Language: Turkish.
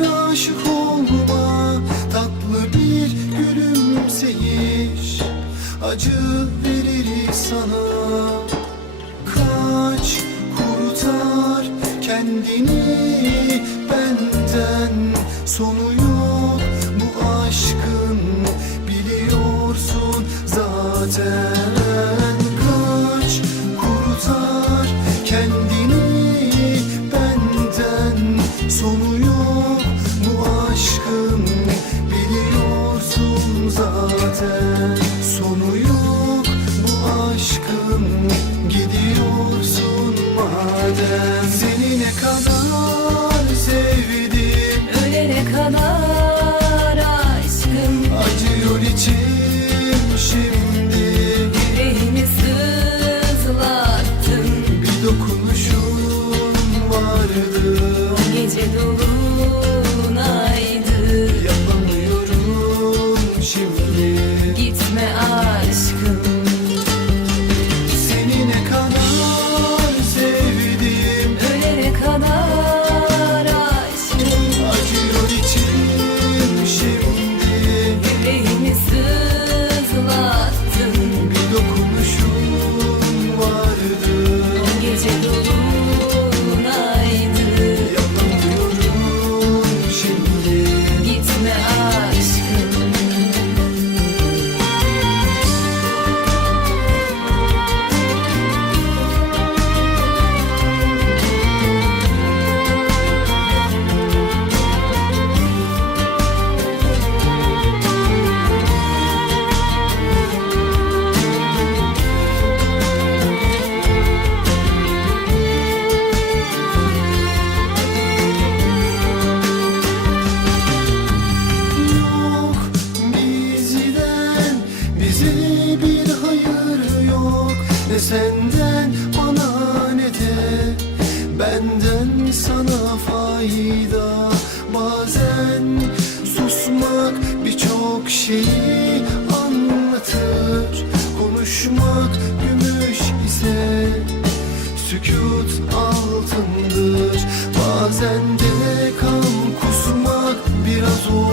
aşık olma Tatlı bir gülümseyiş Acı verir sana Kaç kurtar kendini benden. Sonu yok bu aşkın biliyorsun zaten zaten Sonu yok. Bu aşkın gidiyorsun madem. Seni ne kadar sevdim. Ölene kadar aşkım. Acıyor içim senden bana ne de Benden sana fayda. Bazen susmak birçok şeyi anlatır. Konuşmak gümüş ise sükut altındır. Bazen de kan kusmak biraz olur